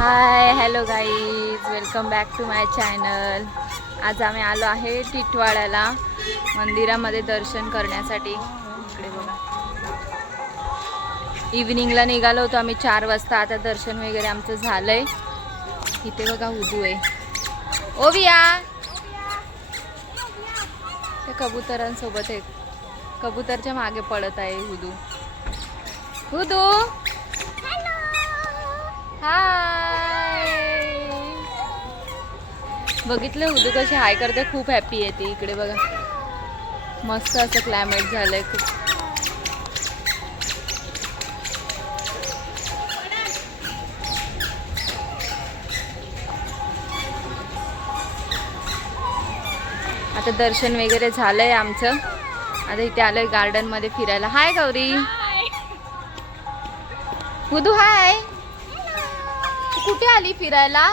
High hello guys, welcome back to my channel. आज आम्ही आलो आहे टिटवाळ्याला मंदिरामध्ये दर्शन करण्यासाठी. इकडे बघा, इव्हिनिंगला निघालो होतो आम्ही 4 वाजता. आता दर्शन वगैरे आमचं झालंय. इथे बघा हुदू आहे. ओविया ते कबुतरांसोबत आहे. कबूतरच्या मागे पडत आहे हुदू. हुदू हाय, बघितलं हुदू कशी हाय करते. खूप हॅपी आहे ती. इकडे बघा, मस्त असं क्लायमेट झालंय खूप. आता दर्शन वगैरे झालंय आमचं. आता इथे आलोय गार्डन मध्ये फिरायला. हाय गौरी. हुदू हाय. तू कुठे आली फिरायला?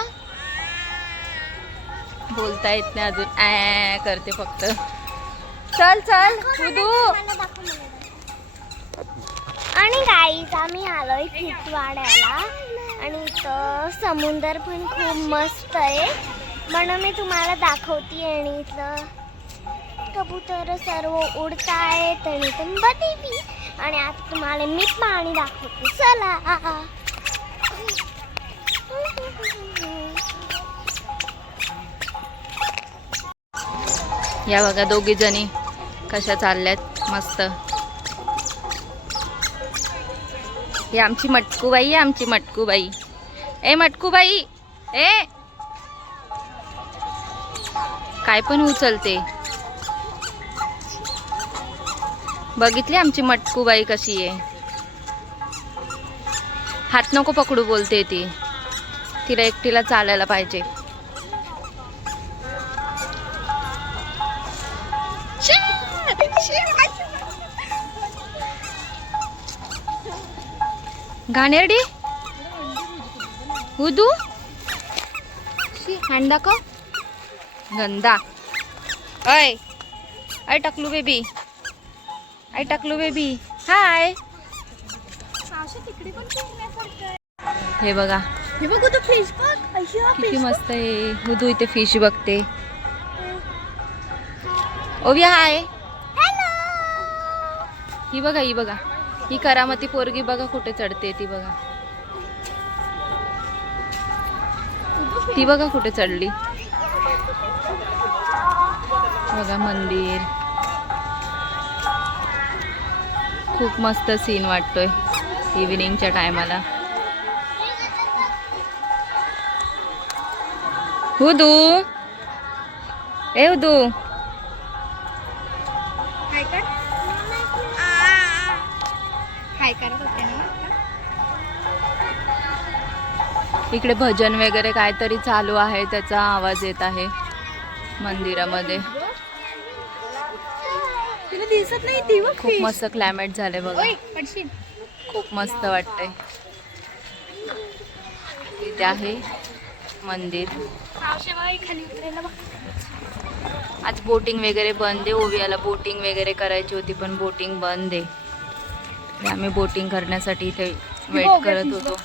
बोलता येत नाही अजून, ॲ करते फक्त. चल चल हुदू. आणि गाईज आम्ही आलोय टिटवाळ्याला आणि इथं समुद्र पण खूप मस्त आहे म्हणून मी तुम्हाला दाखवते. आणि इथलं कबूतर सर्व उडतायत आणि इथं बटीबी. आणि आता तुम्हाला मी पाणी दाखवते, चला. या बघा, दोघी जणी कशा चालल्यात मस्त. ही आमची मटकूबाई आहे, आमची मटकूबाई. ए मटकूबाई, ए काय पण उचलते. बघितली आमची मटकूबाई कशी आहे. हात नको पकडू बोलते ती. तिला एकटीला चालायला पाहिजे. घाणेरडी हुदू, हँड दाखव. गंदा. अय अय टकलू बेबी, अय टकलू बेबी हाय. हे बघा, हे बघ तू फिश बघ, किती मस्त आहे. हुदू इथे फिश बघते. ओविया हाय. ही बघा, ही बघा, ही करामती पोरगी बघा कुठे चढते ती. बघा ती, बघा कुठे चढली. बघा मंदिर, खूप मस्त सीन वाटतोय इव्हिनिंगच्या टायमाला. हुदू, ए हुदू, इकडे भजन वगैरे काहीतरी चालू आहे, त्याचा आवाज येत आहे मंदिरामध्ये. दिसत नाही ती. खूप मस्त क्लायमेट झालंय बघा, खूप मस्त वाटतंय. इथे आहे मंदिर. आज बोटिंग वगैरे बंद आहे. ओवियाला बोटिंग वगैरे करायची होती पण बोटिंग बंद आहे. आम्ही बोटिंग करण्यासाठी इथे वेट करत होतो.